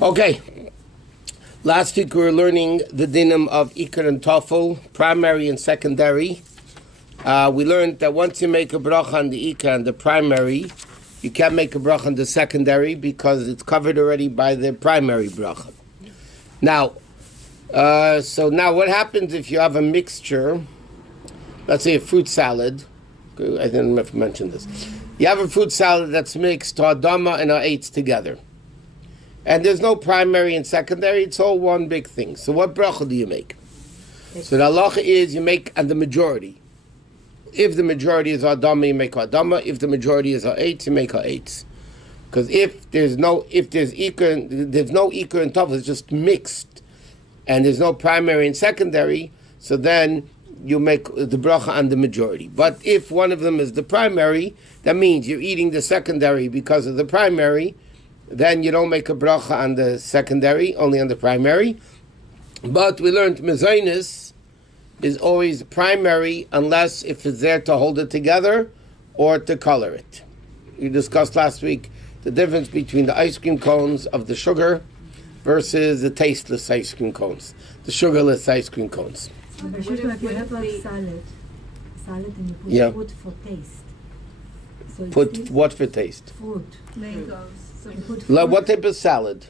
Okay. Last week we were learning the dinim of ikar and tafel, primary and secondary. We learned that once you make a bracha on the ikar and the primary, you can't make a bracha on the secondary because it's covered already by the primary bracha. Now, so now what happens if you have a mixture, let's say a fruit salad, I didn't know if I mentioned this. You have a fruit salad that's mixed, ha'adama and ha'etz together. And there's no primary and secondary, it's all one big thing. So what bracha do you make? So the halacha is you make and the majority. If the majority is ha'adama, you make ha'adama. If the majority is ha'etz, you make ha'etz. Because if there's no ikar and tafel, it's just mixed, and there's no primary and secondary, so then you make the bracha on the majority. But if one of them is the primary, that means you're eating the secondary because of the primary, then you don't make a bracha on the secondary, only on the primary. But we learned mezainis is always primary unless if it's there to hold it together or to color it. We discussed last week the difference between the ice cream cones of the sugar versus the tasteless ice cream cones, the sugarless ice cream cones. But you have like salad and you put fruit for taste. So put what for taste? Fruit. Mangoes. Like what type of salad?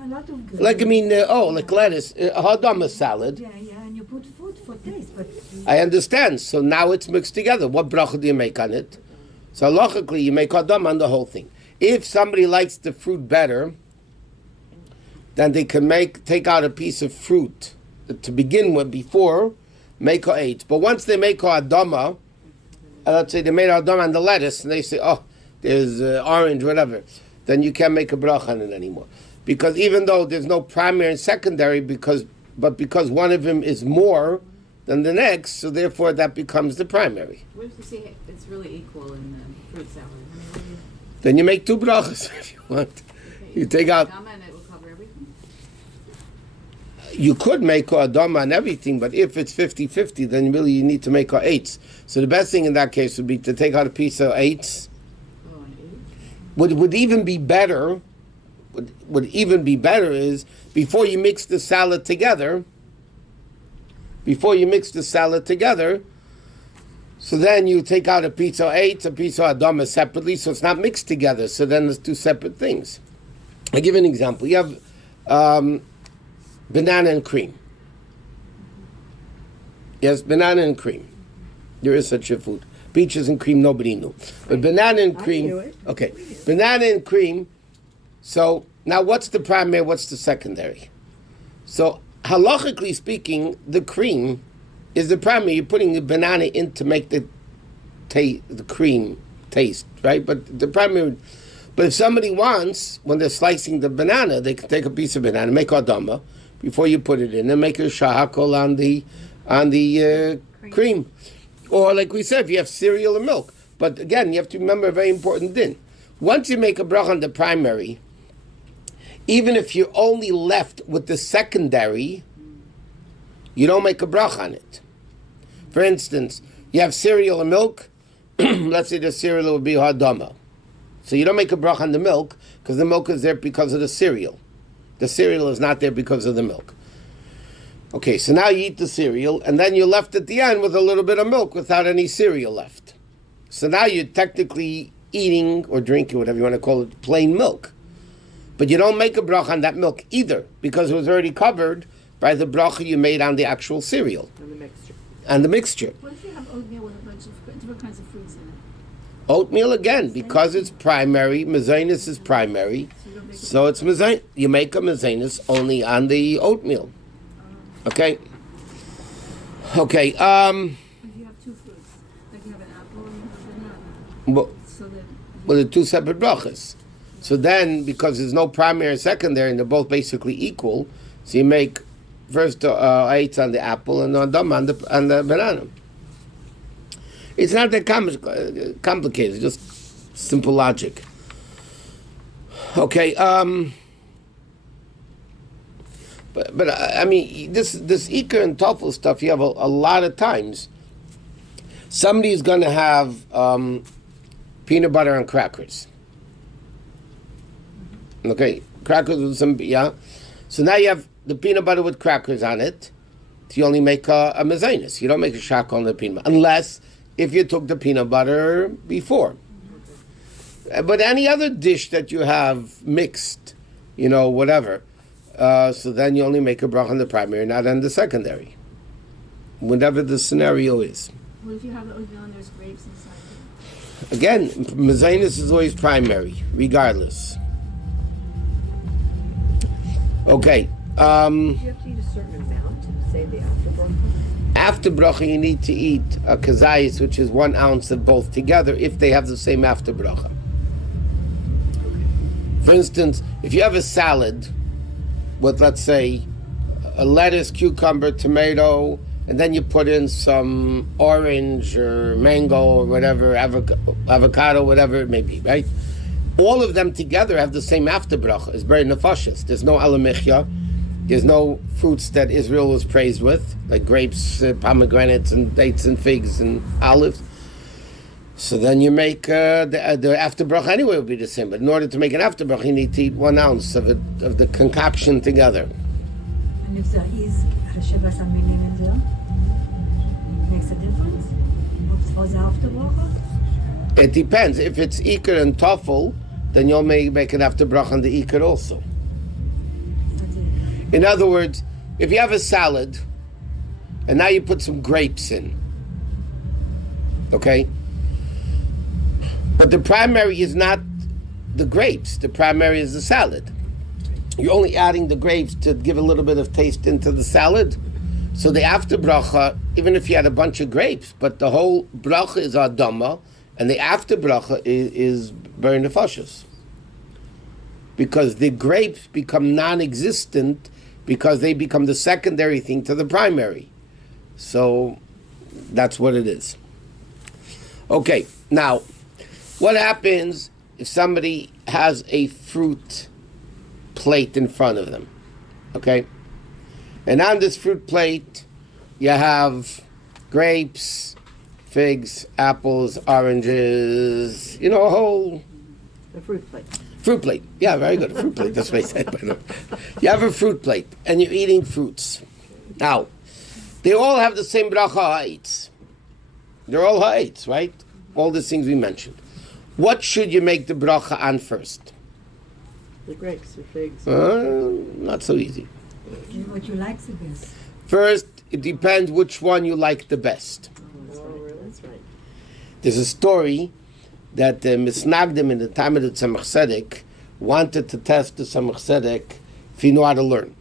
A lot of good. Like like lettuce, ha'adama salad. Yeah, and you put fruit for taste. But I understand. So now it's mixed together. What bracha do you make on it? So logically, you make ha'adama on the whole thing. If somebody likes the fruit better, then they can take out a piece of fruit to begin with before make ha'etz. But once they make ha'adama, let's say they made ha'adama on the lettuce, and they say, oh, there's orange, whatever, then you can't make a bracha on it anymore. Because even though there's no primary and secondary, because one of them is more than the next, so therefore that becomes the primary. What if you say it's really equal in the fruit salad? Then you make two brachas if you want. Okay. You take out... And it will cover everything? You could make ha'adama on everything, but if it's 50-50, then really you need to make ha'etz. So the best thing in that case would be to take out a piece of ha'etz. Would even be better is before you mix the salad together, so then you take out a piece of ha'etz, a piece of ha'adama separately, so it's not mixed together, so then it's two separate things. I'll give you an example. You have banana and cream. Yes, banana and cream. There is such a food. Peaches and cream, nobody knew. But banana and cream, okay. Banana and cream, so now what's the primary, what's the secondary? So halachically speaking, the cream is the primary. You're putting the banana in to make the cream taste, right? But the primary, but if somebody wants, when they're slicing the banana, they can take a piece of banana, make ha'adama, before you put it in, and make a shahakol on the cream. Or like we said, if you have cereal or milk. But again, you have to remember a very important thing. Once you make a bracha on the primary, even if you're only left with the secondary, you don't make a bracha on it. For instance, you have cereal or milk. Let's say the cereal would be ha'adama. So you don't make a bracha on the milk because the milk is there because of the cereal. The cereal is not there because of the milk. Okay, so now you eat the cereal, and then you're left at the end with a little bit of milk without any cereal left. So now you're technically eating or drinking, whatever you want to call it, plain milk. But you don't make a bracha on that milk either, because it was already covered by the bracha you made on the actual cereal. And the mixture. What if you have oatmeal with a bunch of different kinds of fruits in it? Oatmeal, again, because it's primary, mezainis is primary, so it's mezainis. You make a mezainis only on the oatmeal. Okay. If you have two fruits, like you have an apple and you have a banana. Well, they're two separate brachas. So then, because there's no primary and secondary, and they're both basically equal, so you make first ha'etz on the apple and ha'adama on the banana. It's not that complicated. It's just simple logic. Okay. But I mean, this ikar and tafel stuff, you have a lot of times. Somebody's going to have peanut butter and crackers. Okay, crackers with some, yeah. So now you have the peanut butter with crackers on it. So you only make a mezainis. You don't make a shak on the peanut butter. Unless if you took the peanut butter before. But any other dish that you have mixed, whatever, so then you only make a bracha on the primary, not on the secondary. Whatever the scenario is. What if you have the oatmeal and there's grapes inside it? Again, mezainis is always primary, regardless. Okay. Do you have to eat a certain amount to say the after bracha? After bracha, you need to eat a kazayis, which is 1 ounce of both together, if they have the same after bracha. For instance, if you have a salad with, let's say, a lettuce, cucumber, tomato, and then you put in some orange or mango or whatever, avocado, whatever it may be, right? All of them together have the same after bracha. It's very nefashis. There's no alamichya. There's no fruits that Israel was praised with, like grapes, pomegranates, and dates, and figs, and olives. So then you make the after bracha anyway will be the same. But in order to make an after bracha, you need to eat 1 ounce of the concoction together. And if there is Shebas Aminim in there, makes a difference? For the after bracha? It depends. If it's ikar and toffel, then you'll make an after bracha on the ikar also. In other words, if you have a salad, and now you put some grapes in, okay? But the primary is not the grapes. The primary is the salad. You're only adding the grapes to give a little bit of taste into the salad. So the after bracha, even if you had a bunch of grapes, but the whole bracha is adama, and the after bracha is very nefashos. Because the grapes become non-existent because they become the secondary thing to the primary. So that's what it is. Okay, now, what happens if somebody has a fruit plate in front of them? Okay? And on this fruit plate, you have grapes, figs, apples, oranges, a whole... The fruit plate. Fruit plate. Yeah, very good. Fruit plate. That's what I said. By the way. You have a fruit plate, and you're eating fruits. Now, they all have the same bracha ha'etz. They're all ha'etz, right? All the things we mentioned. What should you make the bracha on first? The grapes or figs. Not so easy. What you like the best? First, it depends which one you like the best. That's right. There's a story that Misnagdim in the time of the Tzemach Tzedek wanted to test the Tzemach Tzedek if he knew how to learn.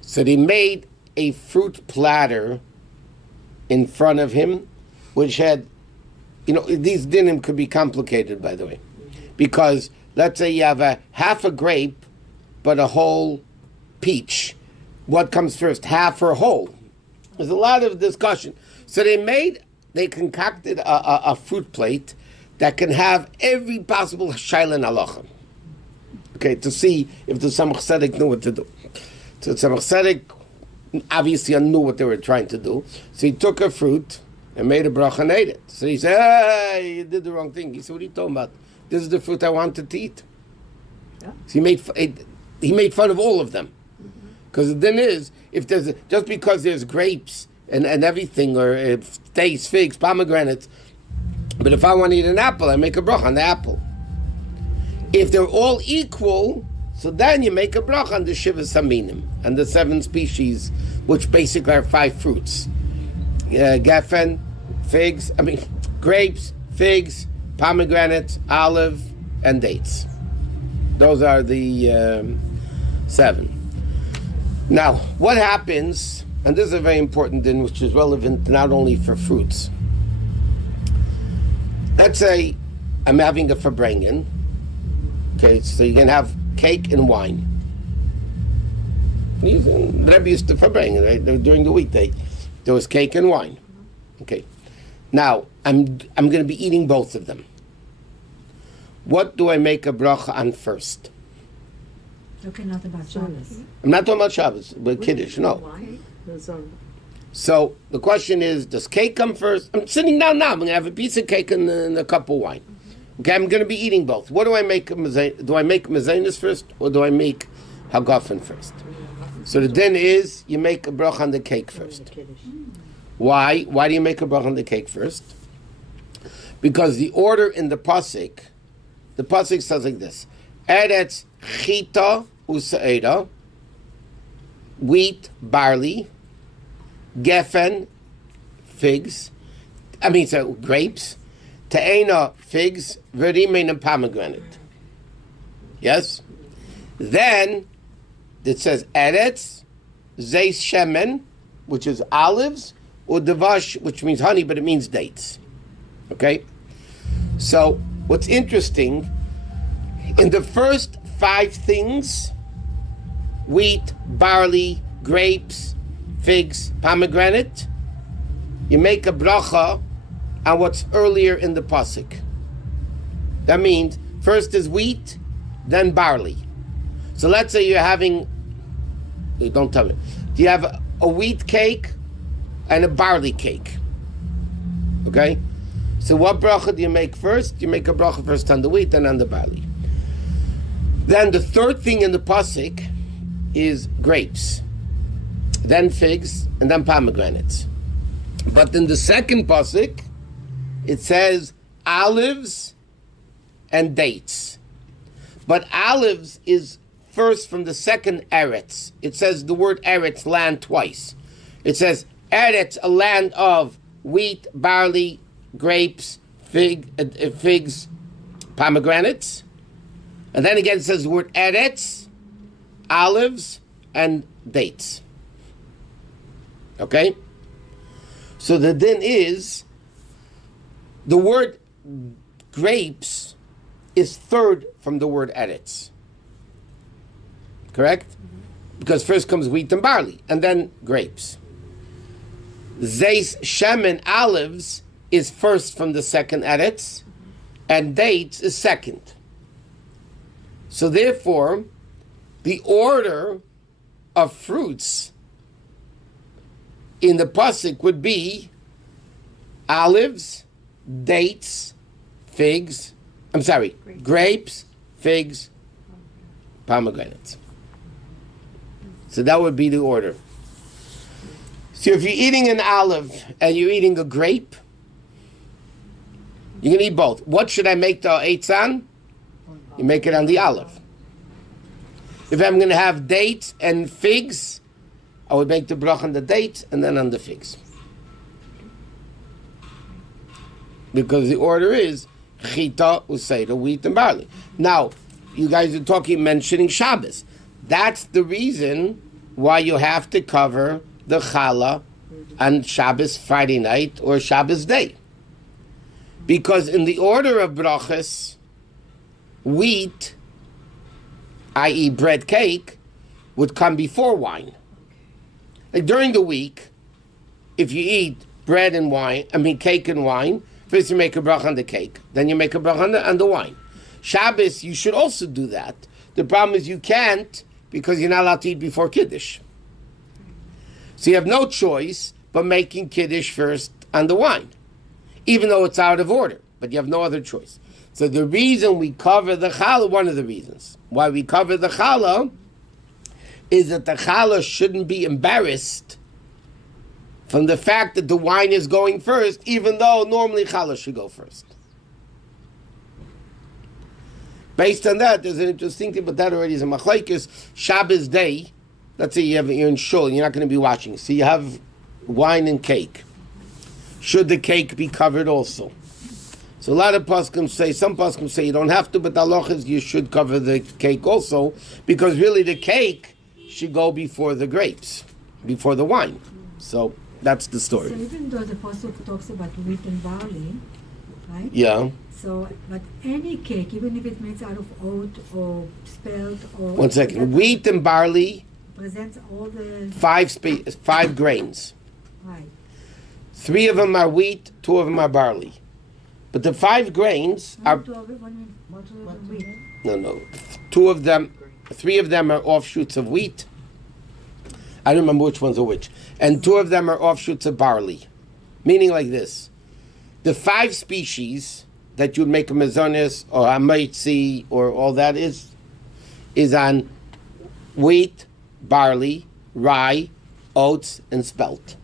So they made a fruit platter in front of him, which had, these dinim could be complicated, by the way, because let's say you have a half a grape, but a whole peach. What comes first, half or whole? There's a lot of discussion. So they concocted a fruit plate that can have every possible shayla and halacha. Okay, to see if the Tzemach Tzedek knew what to do. So Tzemach Tzedek obviously knew what they were trying to do. So he took a fruit and made a bracha and ate it. So he said, "Hey, you did the wrong thing." He said, "What are you talking about? This is the fruit I wanted to eat." Yeah. So he made fun of all of them. Because the thing is, if there's just because there's grapes and everything, or dates, figs, pomegranates, but if I want to eat an apple, I make a bracha on the apple. If they're all equal, so then you make a bracha on the shivas haminim, and the 7 species, which basically are 5 fruits. Geffen, grapes, figs, pomegranates, olive, and dates. Those are the 7. Now, what happens, and this is a very important thing, which is relevant not only for fruits. Let's say I'm having a farbrengen. Okay, so you can have cake and wine. Rabbi used to farbrengen, right? During the weekday, there was cake and wine. Okay, now I'm going to be eating both of them. What do I make a bracha on first? Talking not about Shabbos. I'm not talking about Shabbos, but Kiddush, no. Why? So the question is, does cake come first? I'm sitting down now. I'm going to have a piece of cake and a cup of wine. Okay, I'm going to be eating both. What do I make? Do I make mezainis first, or do I make hagafen first? So the din is you make a bracha on the cake first. Why? Why do you make a bracha on the cake first? Because the order in the pasuk says like this: Eretz chita usaeda, wheat, barley, gefen, figs. Grapes. Te'ena, figs, verimen, and pomegranate. Yes? Then, it says eretz, zeis shemen, which is olives, or devash, which means honey, but it means dates. Okay? So, what's interesting, in the first 5 things, wheat, barley, grapes, figs, pomegranate, you make a bracha on what's earlier in the pasuk. That means first is wheat, then barley. So let's say you're having, don't tell me, do you have a wheat cake and a barley cake? Okay? So what bracha do you make first? You make a bracha first on the wheat, then on the barley. Then the third thing in the pasuk is grapes, then figs, and then pomegranates. But in the second pasuk, it says olives and dates. But olives is first from the second eretz. It says the word eretz, land, twice. It says eretz, a land of wheat, barley, grapes, figs, pomegranates. And then again it says the word eretz, olives, and dates. Okay? So the din is, the word grapes is third from the word eretz. Correct? Because first comes wheat and barley, and then grapes. Zeis, shemen, olives is first from the second eretz, and dates is second. So therefore, the order of fruits in the pasuk would be olives, dates, grapes, figs, pomegranates. So that would be the order. So if you're eating an olive and you're eating a grape, you can eat both. What should I make the eitz on? You make it on the olive. If I'm going to have dates and figs, I would make the bracha on the dates and then on the figs. Because the order is chita, useida, wheat, and barley. Now, you guys are mentioning Shabbos. That's the reason why you have to cover the challah on Shabbos Friday night or Shabbos day. Because in the order of brachas, wheat, i.e. bread cake, would come before wine. Like during the week, if you eat bread and wine, cake and wine, first you make a bracha on the cake, then you make a bracha on the wine. Shabbos, you should also do that. The problem is you can't because you're not allowed to eat before Kiddush. So you have no choice but making Kiddush first on the wine, even though it's out of order, but you have no other choice. So the reason we cover the challah, one of the reasons why we cover the challah, is that the challah shouldn't be embarrassed from the fact that the wine is going first, even though normally challah should go first. Based on that, there's an interesting thing, but that already is a machlokes. Shabbos day, let's say you're in shul, and you're not going to be watching, so you have wine and cake. Should the cake be covered also? So a lot of poskim say, some poskim say you don't have to, but the halach is you should cover the cake also, because really the cake should go before the grapes, before the wine. So that's the story. So even though the pasuk talks about wheat and barley, right? Yeah. So, but any cake, even if it's made out of oat or spelt or... One second. Wheat and barley presents all the... five grains. Right. 3 of them are wheat, 2 of them are barley. But the 5 grains are... Wheat. No. 3 of them are offshoots of wheat. I don't remember which ones are which. And 2 of them are offshoots of barley. Meaning like this. The 5 species that you'd make a mezonis or a meitzi or all that is on wheat, barley, rye, oats, and spelt.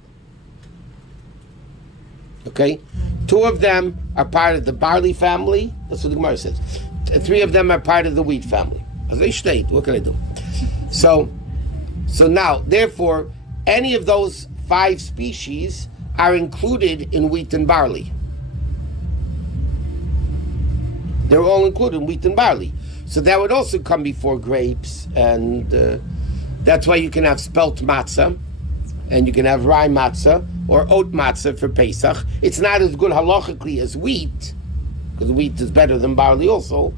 Okay? 2 of them are part of the barley family. That's what the Gemara says. 3 of them are part of the wheat family. As I state, what can I do? So now, therefore, any of those 5 species are included in wheat and barley. They're all included in wheat and barley. So that would also come before grapes, and that's why you can have spelt matzah, and you can have rye matzah, or oat matzah for Pesach. It's not as good halachically as wheat, because wheat is better than barley also.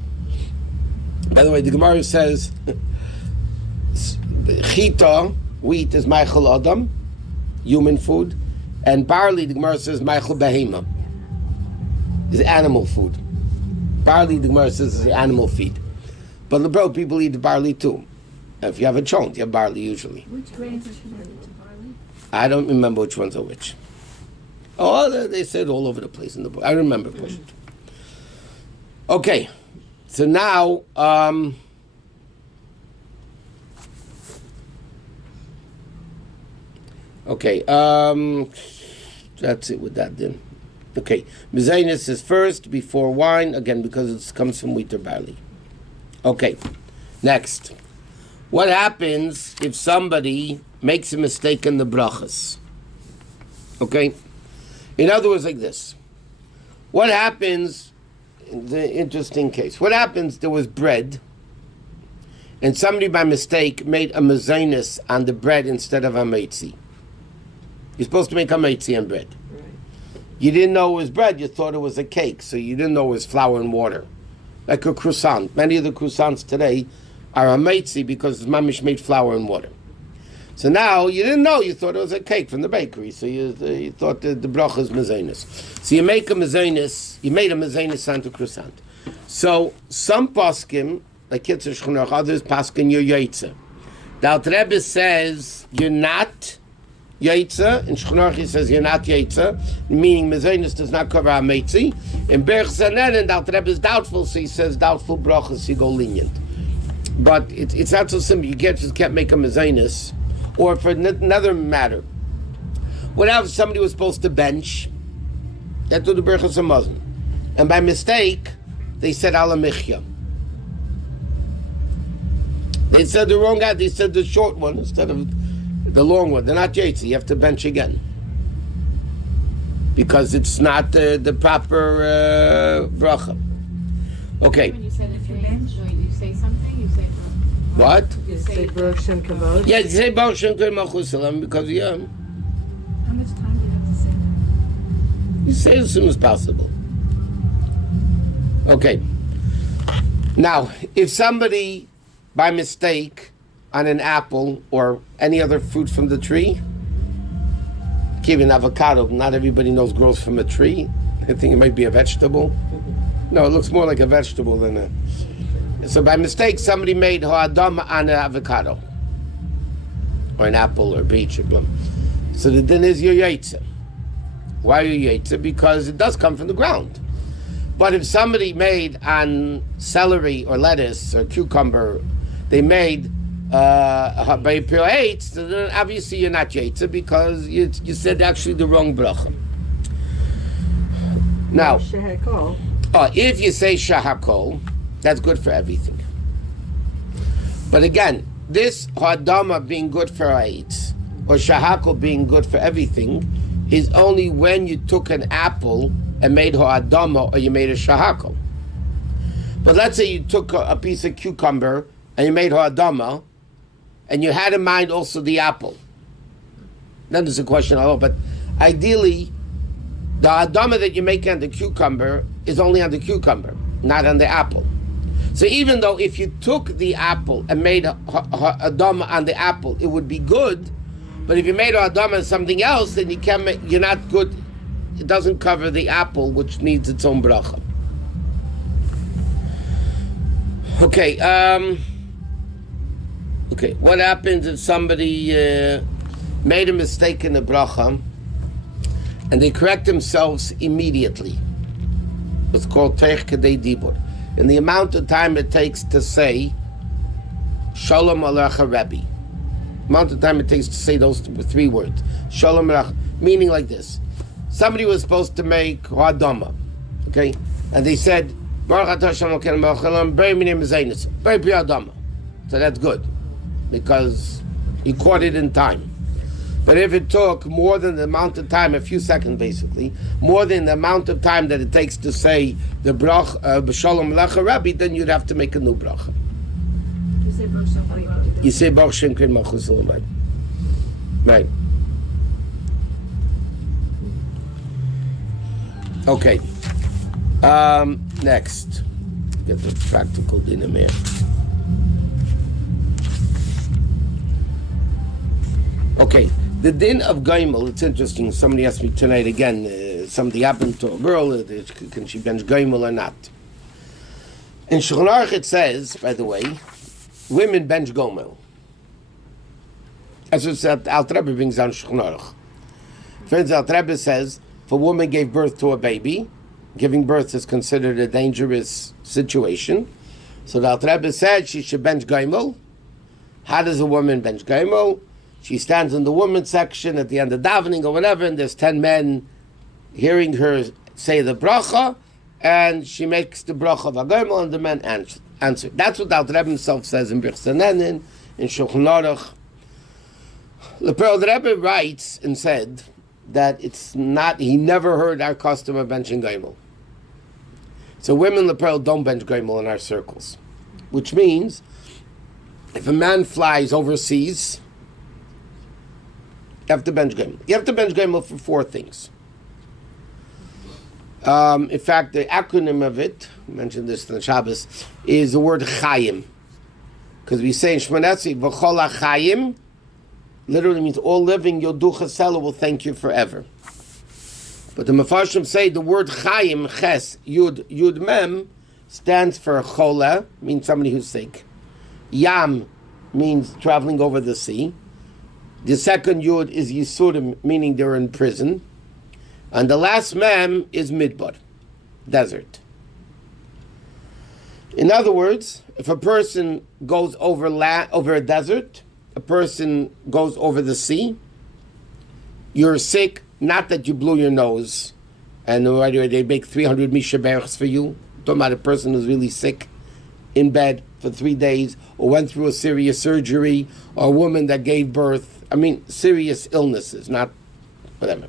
By the way, the Gemara says, chita, wheat, is meichel adam, human food, and barley, the Gemara says, meichel behema, is animal food. Barley, the Gemara says, is animal feed. But LeBro, people eat the barley too. If you have a chont, you have barley usually. Which grains are connected to barley? I don't remember which ones are which. Oh, they said all over the place in the book. I remember pushing. Okay, so now, that's it with that then. Okay, mezainis is first before wine, again because it comes from wheat or barley. Okay, next. What happens if somebody makes a mistake in the brachas? Okay? In other words, like this. What happens, the interesting case, what happens, there was bread, and somebody by mistake made a mezainis on the bread instead of a meitzi. You're supposed to make a meitzi on bread. You didn't know it was bread, you thought it was a cake, so you didn't know it was flour and water. Like a croissant. Many of the croissants today are a meitzi because mamish made flour and water. So now, you didn't know, you thought it was a cake from the bakery, so you thought the bracha is mezainis. So you make a mezainis, you made a mezainis onto croissant. So some poskim, like Kitzur Shchunoch, others poskim, you're yaitza. The Alter Rebbe says, you're not yaitza. In Shchunoch he says, you're not yaitza, meaning mezainis does not cover ha-meitzi. In Berch Zanen, and the Alter Rebbe is doubtful, so he says doubtful brachas, you go lenient. But it's not so simple. You just can't make a mezainis. Or for another matter, what if somebody was supposed to bench? That's what the brachas are Muslim. And by mistake, they said ala michya. They said the wrong guy. They said the short one instead of the long one. They're not yaitzi. You have to bench again because it's not the proper bracha. Okay. When you said it, you say something. You say what? You say Baruch Shem Kavod? Yeah, you say Baruch Shem Kavod Malchus Salam because How much time do you have to say that? you say it as soon as possible. Okay. Now, if somebody by mistake on an apple or any other fruit from the tree, even avocado, not everybody knows grows from a tree. I think it might be a vegetable. No, it looks more like a vegetable than a... So by mistake, somebody made ha'adam on an avocado, or an apple, or peach, or plum. So the din is your yaitza. Why are you yaitza? Because it does come from the ground. But if somebody made on celery, or lettuce, or cucumber, they made by pure eight, so then obviously you're not yaitza because you said actually the wrong bracha. Now, if you say shahakol, that's good for everything. But again, this hadama being good for eight, or shahakol being good for everything, is only when you took an apple and made hadama, or you made a shahakol. But let's say you took a piece of cucumber and you made hadama, and you had in mind also the apple. Then there's a question, but ideally, the hadama that you make on the cucumber is only on the cucumber, not on the apple. So even though if you took the apple and made a hadama on the apple, it would be good. But if you made a hadama on something else, then you're not good. It doesn't cover the apple, which needs its own bracha. Okay. Okay. What happens if somebody made a mistake in the bracha and they correct themselves immediately? It's called Teich Kedei Dibur. In the amount of time it takes to say Shalom Alecha Rabbi. Amount of time it takes to say those three words. Shalom Alecha. Meaning like this. Somebody was supposed to make Hadama. Okay? And they said, Baruch atah Shalom Elokeinu melech haolam, B'rei minei mezainis. B'rei pri Hadama. So that's good. Because he caught it in time. But if it took more than the amount of time, a few seconds basically, more than the amount of time that it takes to say the brach, B'shalom Alecha Rabbi, then you'd have to make a new bracha. You say Baruch Shem Rabbi. You say Baruch Shem K'rin Malchus Olamai. Right. Okay. Next. Get the practical dinim here. Okay. The din of Gaimel, it's interesting. Somebody asked me tonight again, something happened to a girl, can she bench Gaimel or not? In Shulchan Aruch it says, by the way, women bench Gomel. As it's Alter Rebbe brings down Shulchan Aruch. Friends, Alter Rebbe says, if a woman gave birth to a baby, giving birth is considered a dangerous situation. So the Alter Rebbe said she should bench Gaimel. How does a woman bench Gaimel? She stands in the women's section at the end of davening or whatever, and there's 10 men hearing her say the bracha, and she makes the bracha of Gaimel, and the men answer. That's what the Alter Rebbe himself says in Birchas Hanenin, in Shulchan Aruch. The Rebbe writes and said that it's not, he never heard our custom of benching Gaimel. So women, Lepel, don't bench Gaimel in our circles. Which means, if a man flies overseas, you have to bench Gaimel. You have to bench Gaimel for 4 things. In fact, the acronym of it, I mentioned this in the Shabbos, is the word Chayim. Because we say in Shmoneh Esrei, V'chol HaChayim, literally means all living, Yodu Chesela will thank you forever. But the Mefarshim say the word Chayim, Ches, Yud Mem, stands for Chola, means somebody who's sick. Yam means traveling over the sea. The second Yud is Yisurim, meaning they're in prison. And the last Mem is Midbar, desert. In other words, if a person goes over a desert, a person goes over the sea, you're sick, not that you blew your nose, and they make 300 Misha Berachs for you. I'm talking about a person who's really sick, in bed for 3 days, or went through a serious surgery, or a woman that gave birth. I mean, serious illnesses, not whatever.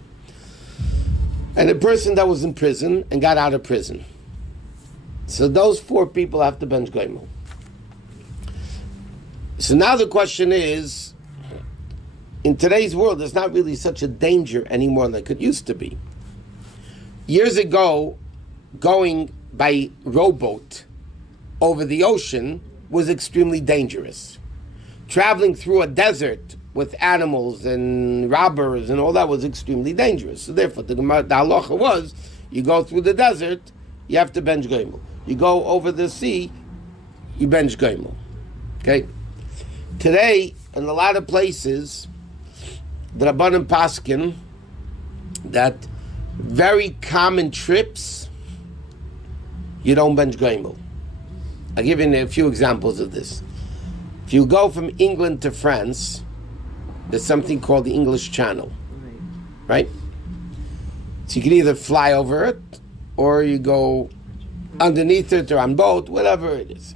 And a person that was in prison and got out of prison. So those 4 people have to bench Gaimel. So now the question is, in today's world, there's not really such a danger anymore like it used to be. Years ago, going by rowboat over the ocean was extremely dangerous. Traveling through a desert with animals and robbers and all that was extremely dangerous. So therefore, the halacha was, you go through the desert, you have to bench Gaimel. You go over the sea, you bench Gaimel. Okay? Today, in a lot of places, the Rabbanim paskin that very common trips, you don't bench Gaimel. I'll give you a few examples of this. If you go from England to France, there's something called the English Channel, right? So you can either fly over it, or you go underneath it, or on boat, whatever it is.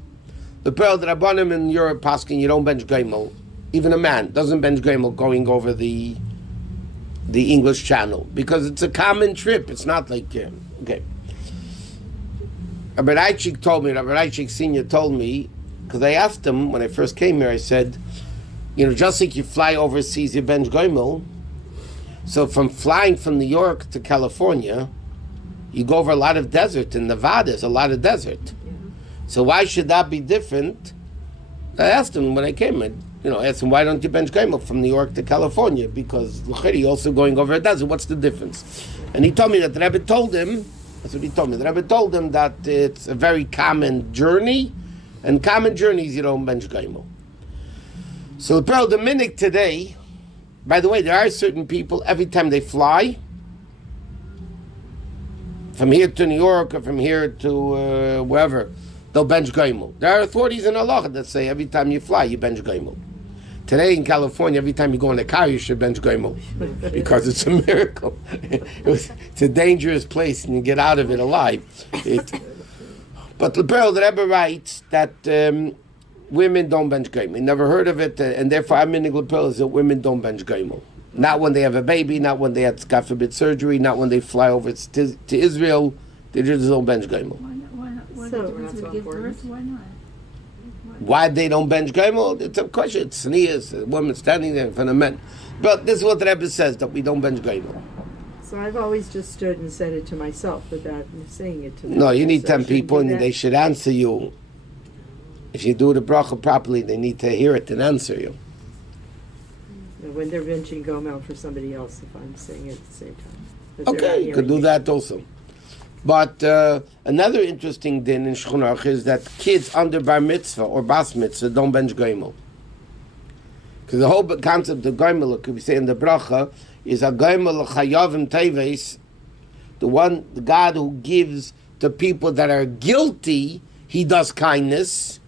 The Rabbanim in Europe paskin, you don't bench Gaimel. Even a man doesn't bench Gaimel going over the English Channel, because it's a common trip. It's not like, okay. Rabbi Reichik Senior told me, because I asked him when I first came here, I said, just like you fly overseas, you bench Gaimel. So from flying from New York to California, you go over a lot of desert. In Nevada, there's a lot of desert. Yeah. So why should that be different? I asked him when I came. I asked him, why don't you bench Gaimel from New York to California? Because you're also going over a desert. What's the difference? And he told me that the Rabbi told him, that's what he told me. The Rabbi told him that it's a very common journey, and common journeys you don't bench Gaimel. So the Pearl Dominic today, by the way, there are certain people, every time they fly from here to New York or from here to wherever, they'll bench goimel. There are authorities in Allah that say every time you fly, you bench goimel. Today in California, every time you go in a car, you should bench goimel because it's a miracle. It's a dangerous place, and you get out of it alive. But the Rebbe writes that women don't bench goimel. Never heard of it, and therefore I'm in the lapel is that women don't bench goimel. Not when they have a baby, not when they have, God forbid, surgery, not when they fly over to Israel. They just don't bench goimel. Why not? What's So, the difference that's with give important. birth? Why not? Why they don't bench goimel? It's a question. It's sneers, a woman standing there in front of men. But this is what the Rebbe says, that we don't bench goimel. So I've always just stood and said it to myself without saying it to them. No, you need So 10 I shouldn't people, do and that. they should answer you. If you do the brachot properly, they need to hear it and answer you. When they're benching gomel for somebody else, if I'm saying it at the same time. But they're not Okay, you could hearing do me. that also. But another interesting din in Shulchan Aruch is that kids under bar mitzvah or bas mitzvah don't bench goimel. Because the whole concept of goimel, could we say in the bracha, is a goimel chayavim teves, the God who gives to people that are guilty, he does kindness.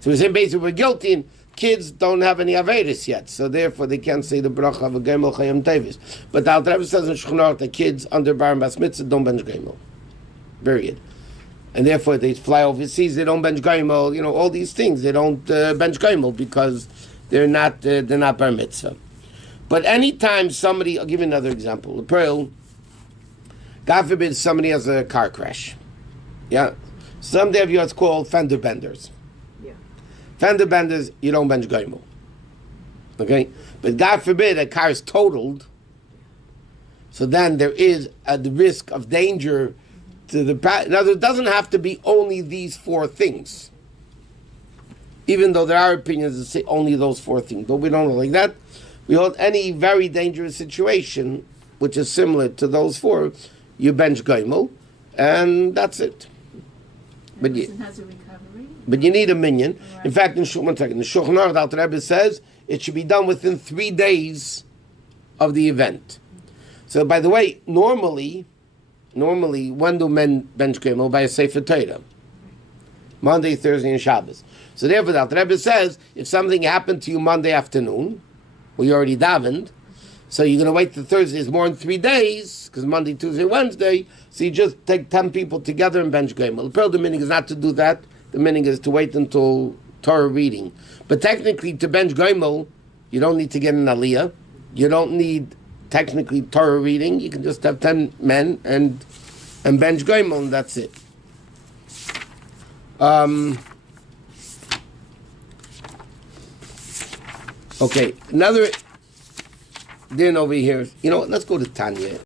So we're saying basically we're guilty, and kids don't have any averis yet, so therefore they can't say the bracha of a goimel chayavim teves. But the Alter Rebbe says in Shulchan Aruch that kids under bar and bas mitzvah don't bench goimel. Period. And therefore they fly overseas, they don't bench goimel, all these things, they don't bench goimel because they're not bar mitzvah. But anytime somebody, I'll give you another example. The pearl, God forbid somebody has a car crash. Yeah? Some have what's called fender benders. Yeah. Fender benders, you don't bench goimel. Okay? But God forbid a car is totaled, so then there is the risk of danger to the... Now, it doesn't have to be only these four things. Even though there are opinions that say only those four things. But we don't know like that. We hold any very dangerous situation, which is similar to those four, you bench goimel, and that's it. But person has a recovery. But you need a minyan. Right. In fact, in Shulchan Aruch, the Alter Rebbe says it should be done within 3 days of the event. So, by the way, normally, when do men bench goimel? By a Sefer Torah. Monday, Thursday, and Shabbos. So therefore, the Alter Rebbe says, if something happened to you Monday afternoon, well, you already davened, so you're going to wait till Thursday. It's more than 3 days, because Monday, Tuesday, Wednesday, so you just take 10 people together and bench goimel. The meaning is not to do that. The meaning is to wait until Torah reading. But technically, to bench goimel, you don't need to get an aliyah. You don't need, technically, Torah reading. You can just have 10 men and bench goimel, and that's it. Okay, another din over here. Let's go to Tanya.